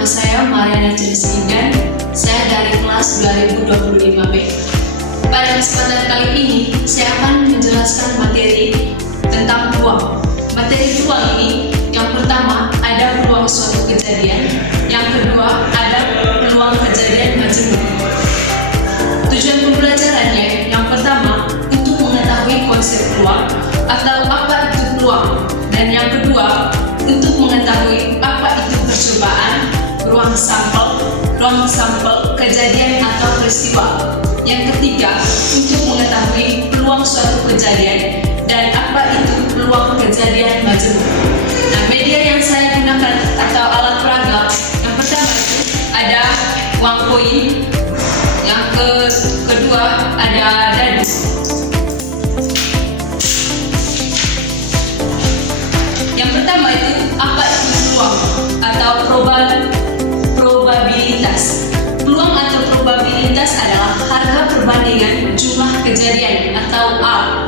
nama saya Mariana Jelisky dan saya dari kelas 2025B. Pada kesempatan kali ini, saya akan menjelaskan materi tentang peluang. Materi peluang ini, yang pertama ada peluang suatu kejadian, yang kedua ada peluang kejadian majemuk. Tujuan pembelajarannya, yang pertama untuk mengetahui konsep peluang atau apa itu peluang, dan yang kedua untuk mengetahui apa itu percobaan, ruang sampel, kejadian atau peristiwa. Yang ketiga, untuk mengetahui peluang suatu kejadian dan apa itu peluang kejadian majemuk. Nah, media yang saya gunakan atau alat peraga, yang pertama itu ada uang koin, yang kedua ada dadu. Yang pertama itu apa itu peluang atau probabilitas. Peluang atau probabilitas adalah harga perbandingan jumlah kejadian atau A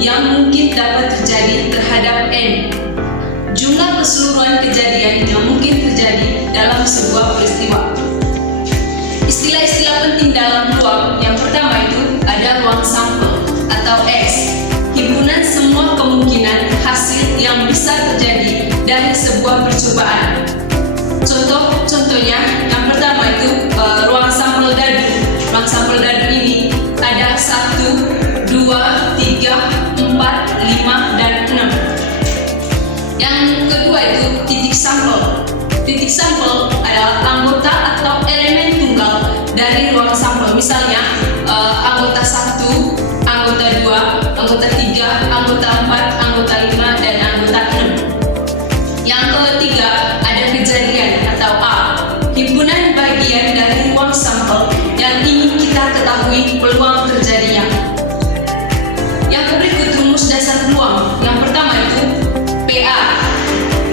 yang mungkin dapat terjadi terhadap N. Jumlah keseluruhan kejadian yang mungkin terjadi dalam sebuah peristiwa. Istilah-istilah penting dalam peluang, yang pertama itu ada ruang sampel atau X, himpunan semua kemungkinan hasil yang bisa terjadi dari sebuah percobaan. Contohnya, yang pertama itu ruang sampel dadu. Ruang sampel dadu ini ada 1, 2, 3, 4, 5, dan 6. Yang kedua itu titik sampel. Titik sampel adalah anggota atau elemen tunggal dari ruang sampel. Misalnya anggota 1, anggota 2, anggota 3, anggota 4, anggota 5, dan anggota 6. Yang ketiga ada kejadian atau A, himpunan bagian dari ruang sampel yang ingin kita ketahui peluang terjadinya. Yang berikut rumus dasar peluang. Yang pertama itu PA.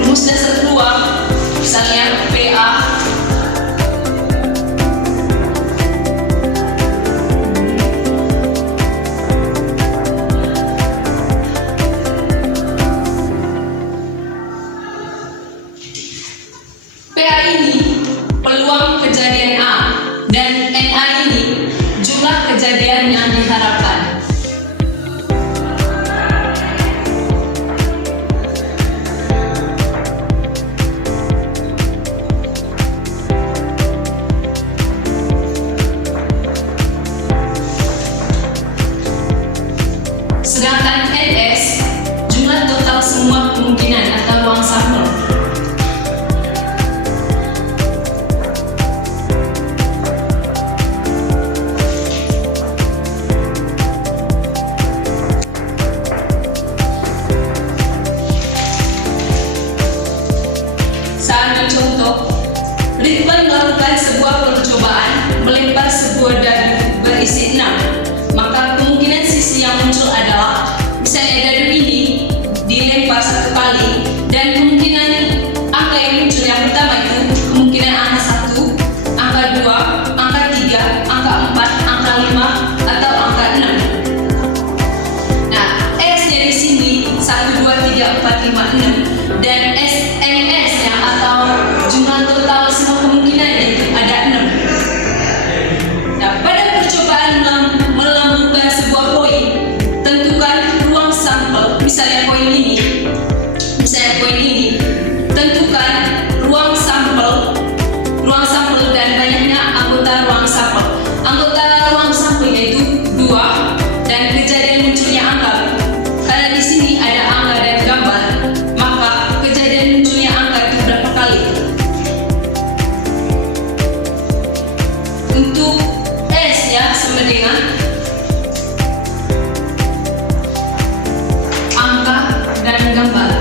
Rumus dasar peluang, misalnya PA ini peluang kejadian A dan NA ini jumlah kejadian yang diharapkan. Sedangkan NS jumlah total semua kemungkinan atau ruang sampel. Contoh, Ridwan melakukan sebuah percobaan melempar sebuah dadu berisi 6. Maka kemungkinan sisi yang muncul adalah misalnya dadu ini dilempar 1 kali, dan kemungkinan angka yang muncul yang pertama itu kemungkinan angka 1, angka 2, angka 3, angka 4, angka 5, atau angka 6. Nah, S-nya di sini 1, 2, 3, 4, 5, 6, dan NS yang atau jumlah total semua kemungkinan itu ada 6. Nah, pada percobaan melambungkan sebuah koin, tentukan ruang sampel. Misalnya koin ini, tentukan ruang sampel dan banyaknya anggota ruang sampel. Anggota ruang sampelnya itu 2, dan kejadian munculnya angka. Karena di sini ada angka dan gambar, maka kejadian munculnya angka itu berapa kali? Untuk S ya sama dengan angka dan gambar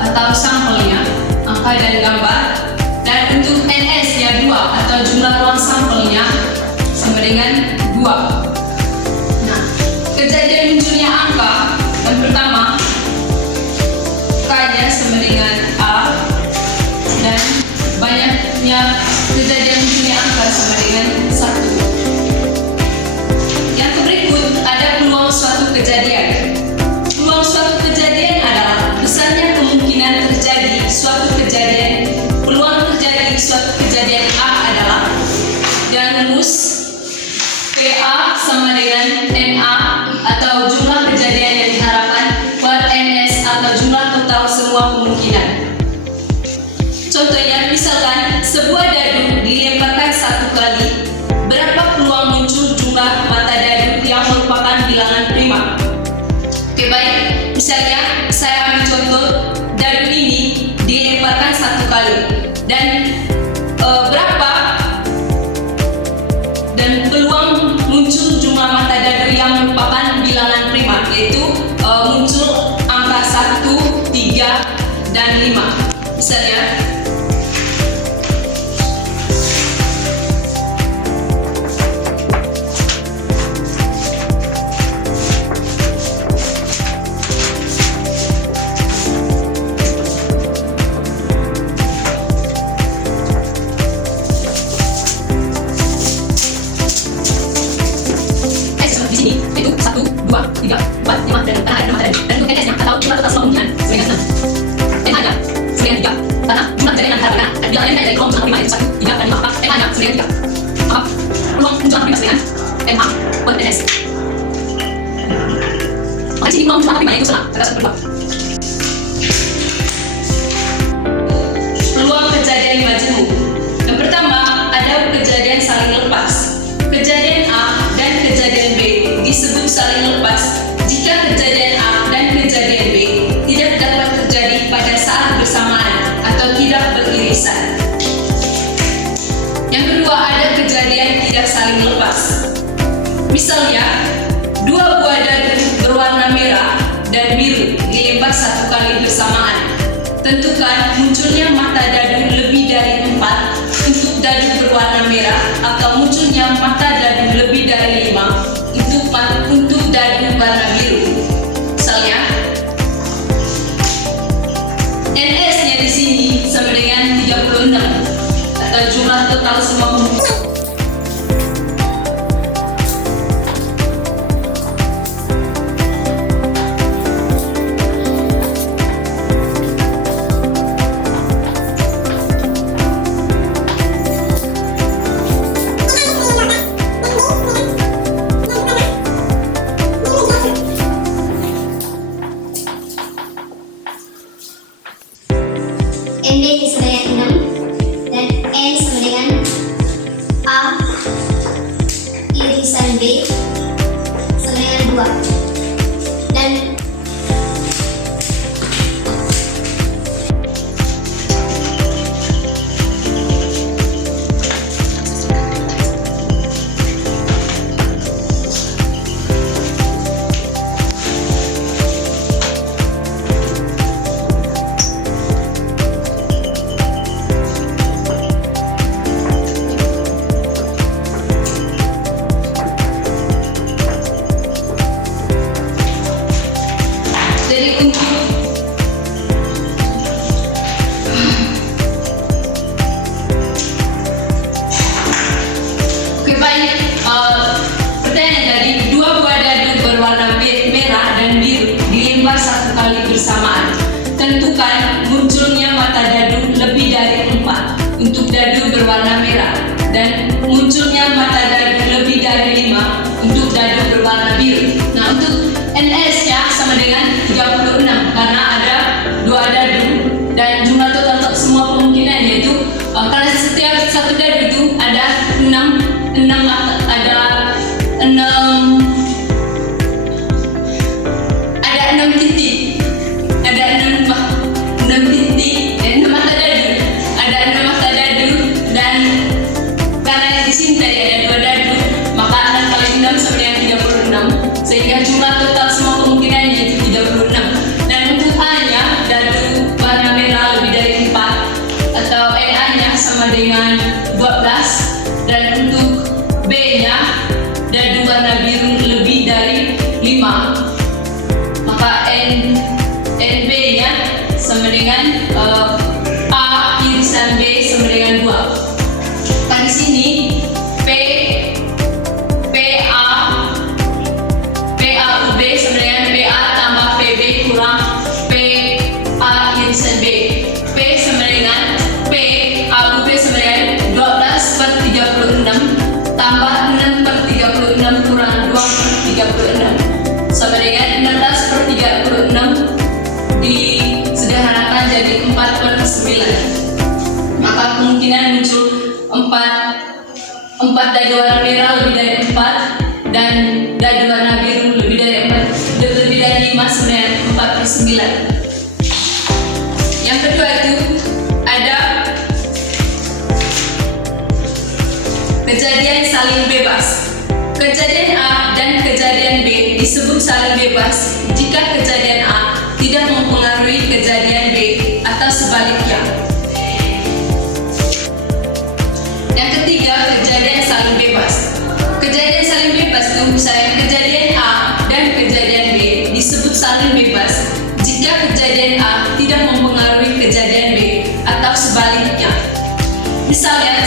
atau sampelnya, angka dan gambar. Dan untuk NS ya 2 atau jumlah ruang sampelnya sama dengan 2. Nah, kejadian munculnya angka yang pertama K-nya sama dengan A, dan banyaknya kejadian munculnya angka sama dengan 1. Yang berikut ada peluang suatu kejadian. Peluang suatu kejadian adalah besarnya kemungkinan terjadi suatu kejadian. Peluang terjadi suatu kejadian sama dengan NA atau jumlah kejadian yang diharapkan per NS atau jumlah total semua kemungkinan. Contohnya, misalkan sebuah dadu dilemparkan 1 kali, berapa peluang muncul jumlah mata dadu yang merupakan bilangan prima? Oke, baik, misalnya saya ambil contoh dadu ini dilemparkan 1 kali dan peluang muncul jumlah mata dadu yang merupakan bilangan prima, yaitu muncul angka 1, 3, dan 5. Misalnya, itu 1, 2, 3, 4, 5, dan ada 6 dan untuk NS-nya atau jumlah total semua kemungkinan sebanyak 6. NA-nya sebanyak 3 karena jumlah kejadian yang diharapkan bilangan NA dari kolom jumlah prima itu 1, 3, dan 5, maka NA-nya sebanyak 3. Maka peluang jumlah prima sebanyak NA per NS. Maka di sini peluang jumlah prima itu senang kata 1/2. Peluang kejadian majemuk. Yang pertama, ada kejadian saling lepas. Kejadian A dan kejadian B disebut saling lepas jika kejadian A dan kejadian B tidak dapat terjadi pada saat bersamaan atau tidak beririsan. Yang kedua, ada kejadian tidak saling lepas. Misalnya, 2 buah dadu berwarna merah dan biru dilempar 1 kali bersamaan. Tentukan munculnya mata dadu lebih dari 4 untuk dadu berwarna merah atau munculnya mata dadu lebih dari 5 untuk dadu warna biru. Misalnya, NS-nya di sini sama dengan 36 atau jumlah total semua kemungkinan. NB sama dengan 6 dan N sama dengan A irisan B sama dengan 2 dan bersamaan. Tentukan munculnya mata dadu lebih dari 4 untuk dadu berwarna merah dan munculnya mata dadu lebih dari 5 untuk dadu berwarna biru. Nah, untuk NS-nya sama dengan 36 karena ada 2 dadu dan jumlah total semua kemungkinan yaitu karena setiap satu dadu itu ada 6 titik. Ada 6 titik dan 6 mata dadu. Ada 6 mata dadu dan karena di sini tadi ada 2 dadu, maka 6 kali 6 sama dengan 36 sehingga jumlah total semua kemungkinan yaitu 36. Dan untuk A-nya dadu warna merah lebih dari 4 atau NA-nya sama dengan 12 dan untuk B-nya dadu warna biru lebih dari 5. Maka NB-nya sama dengan A irisan B sama dengan 2. Nah, di sini PA B sama dengan PA tambah PB kurang PA irisan B. P sama dengan PA B sama dengan 12/36 tambah 6/36 4 dadu warna merah lebih dari 4, dan dadu warna biru lebih dari 5 sebenarnya 4/9. Yang kedua itu ada kejadian saling bebas. Kejadian A dan kejadian B disebut saling bebas jika kejadian A tidak mempengaruhi kejadian B atau sebaliknya. Yang ketiga, kejadian saling bebas. Kejadian saling bebas itu misalnya kejadian A dan kejadian B disebut saling bebas jika kejadian A tidak mempengaruhi kejadian B atau sebaliknya. Misalnya,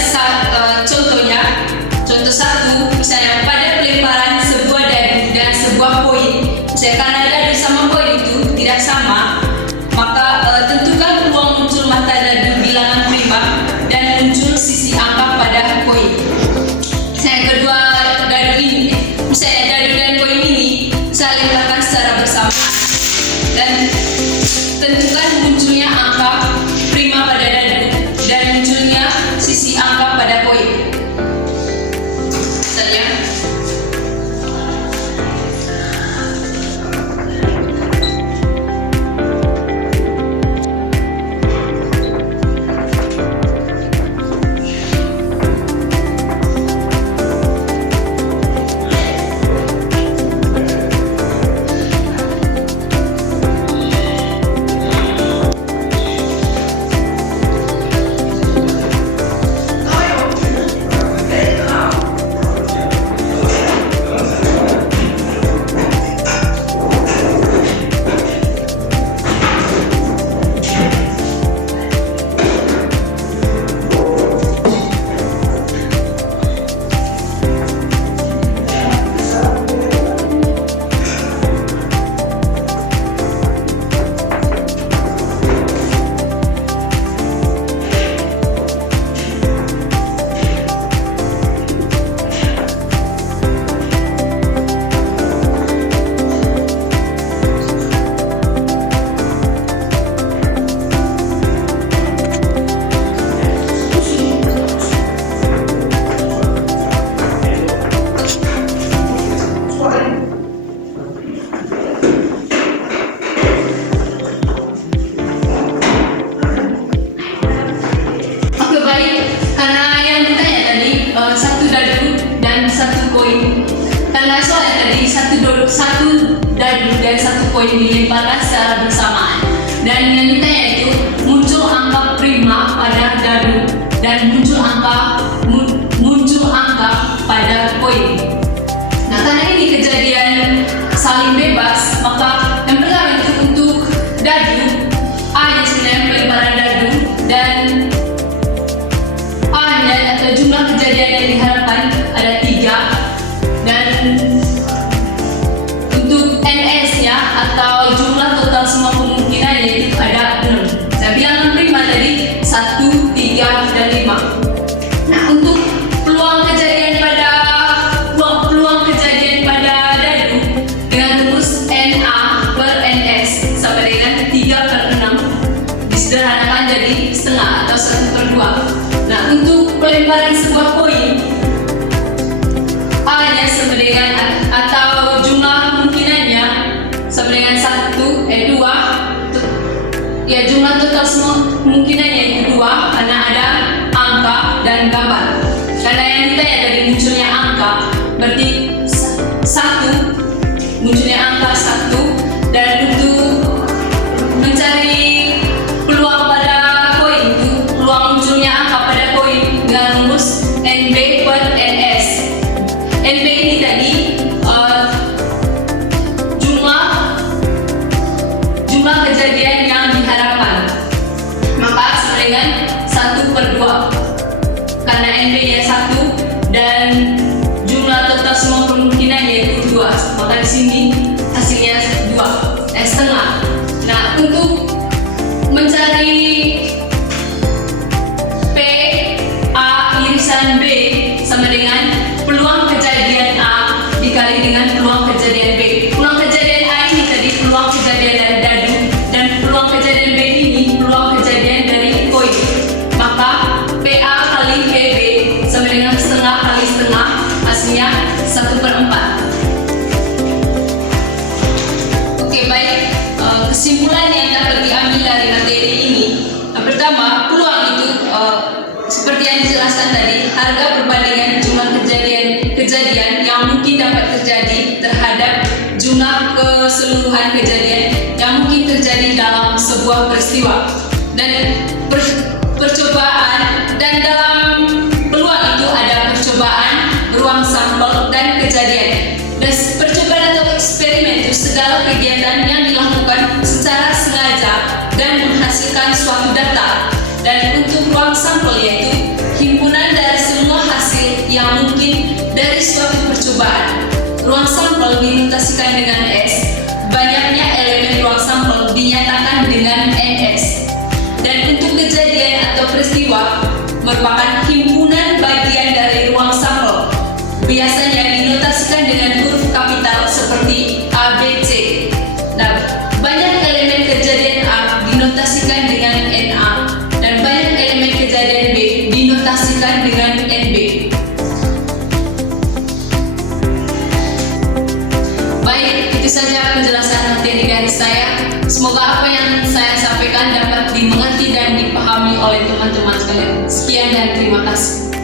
contoh satu, misalnya pada pelemparan sebuah dadu dan sebuah koin, misalnya karena dadu sama koin itu tidak sama, maka tentukan peluang muncul mata dadu bilangan prima dan muncul sisi angka pada koin. Misalnya kedua dadu ini, misalnya dadu dan koin ini saling letakkan secara bersamaan dan tentukan munculnya angka prima pada dadu dan munculnya sisi angka pada koin. Misalnya satu dadu dan satu koin dilemparkan secara bersamaan, dan yang ditanya itu muncul angka prima pada dadu dan muncul angka pada koin. Nah, karena ini kejadian saling bebas, maka yang pertama itu untuk dadu A-nya sebenarnya pelemparan dadu dan A-nya atau jumlah kejadian yang diharapkan ada 3, dan untuk NS-nya atau jumlah total semua kemungkinan yaitu ada 6. Saya bilang prima tadi 1, 3, dan 5. Nah, untuk peluang kejadian pada dadu dengan rumus NA per NS sama dengan 3/6 disederhanakan jadi setengah atau 1/2. Nah, untuk pelemparan sebuah koin, A-nya sama dengan atau jumlah kemungkinannya sama dengan 2, ya jumlah total semua kemungkinannya itu 2 karena ada angka dan gambar. Karena yang ditanya dari munculnya angka, berarti 1, munculnya angka 1, dan untuk mencari peluang pada koin itu peluang munculnya angka pada koin dengan rumus NB per NS. NB ini tadi jumlah kejadian yang diharapkan, maka sama dengan 1/2 karena NB-nya 1 dan jumlah total semua kemungkinan yaitu 2, maka di sini hasilnya 2 setengah. Nah, untuk mencari P A irisan B sama dengan peluang kejadian A dikali dengan peluang kejadian B. Peluang kejadian A ini tadi peluang kejadian dari dadu dan peluang kejadian B ini peluang kejadian dari koin. Maka PA kali PB sama dengan setengah kali jelaskan tadi, harga perbandingan jumlah kejadian yang mungkin dapat terjadi terhadap jumlah keseluruhan kejadian yang mungkin terjadi dalam sebuah peristiwa dan percobaan, dan dalam peluang itu ada percobaan, ruang sampel, dan kejadian. Dan percobaan atau eksperimen itu segala kegiatan yang dilakukan secara sengaja dan menghasilkan suatu data. Dan untuk ruang sampel yaitu himpunan dari semua hasil yang mungkin dari suatu percobaan. Ruang sampel dinotasikan dengan S. Banyaknya elemen ruang sampel dinyatakan dengan NS. Dan untuk kejadian atau peristiwa merupakan himpunan bagian dari ruang sampel. Biasanya dinotasikan dengan huruf kapital seperti A, B, C. Nah, banyak elemen kejadian A dinotasikan dengan NA, dan banyak elemen kejadian B dinotasikan dengan NB. Baik, itu saja penjelasan materi dari saya. Semoga apa yang saya sampaikan dapat dimengerti dan dipahami oleh teman-teman sekalian. Sekian dan terima kasih.